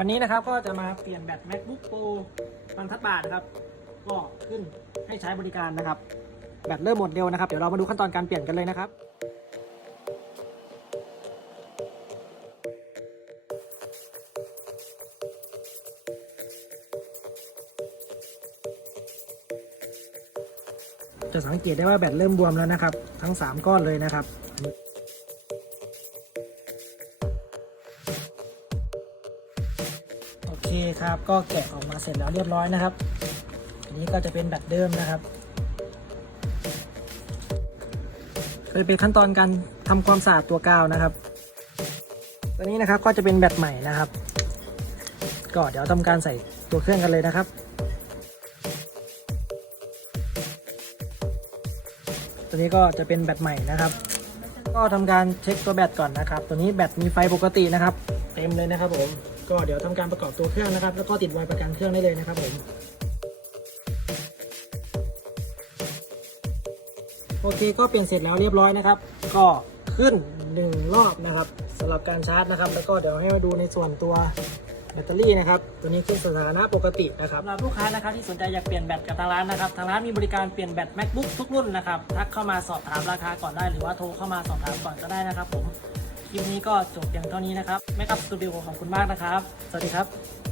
วันนี้นะครับก็จะมาเปลี่ยนแบต macbook pro พันทัดบาทนะครับ ก็ขึ้นให้ใช้บริการนะครับ แบตเริ่มหมดเร็วนะครับ เดี๋ยวเรามาดูขั้นตอนการเปลี่ยนกันเลยนะครับจะสังเกตได้ว่าแบตเริ่มบวมแล้วนะครับ ทั้ง 3 ก้อนเลยนะครับ โอเคครับก็แกะออกมาเสร็จแล้วเรียบร้อยนะครับ อันนี้ก็จะเป็นแบตเดิมนะครับก็จะเป็นขั้นตอนการทำความสะอาดตัวกาวนะครับ ตัวนี้นะครับก็จะเป็นแบตใหม่นะครับ ก็เดี๋ยวทำการใส่ตัวเครื่องกันเลยนะครับตัวนี้ก็จะเป็นแบตใหม่นะครับ ก็ทำการเช็คตัวแบตก่อนนะครับ ตัวนี้แบตมีไฟปกตินะครับ เต็มเลยนะครับผม ก็เดี๋ยวทำการประกอบตัวเครื่องนะครับ แล้วก็ติดไวประกันเครื่องได้เลยนะครับผมโอเคก็เปลี่ยนเสร็จแล้วเรียบร้อยนะครับ ก็ขึ้นหนึ่งรอบนะครับสำหรับการชาร์จนะครับ แล้วก็เดี๋ยวให้มาดูในส่วนตัวแบตเตอรี่นะครับ ตัวนี้ขึ้นสถานะปกตินะครับสำหรับลูกค้านะครับที่สนใจอยากเปลี่ยนแบตกับทางร้านนะครับ ทางร้านมีบริการเปลี่ยนแบต macbook ทุกรุ่นนะครับ ทักเข้ามาสอบถามราคาก่อนได้ หรือว่าโทรเข้ามาสอบถามก่อนก็ได้นะครับผม คลิปนี้ก็จบอย่างเท่านี้นะครับแม่ครับสตูดิโอขอบคุณมากนะครับ สวัสดีครับ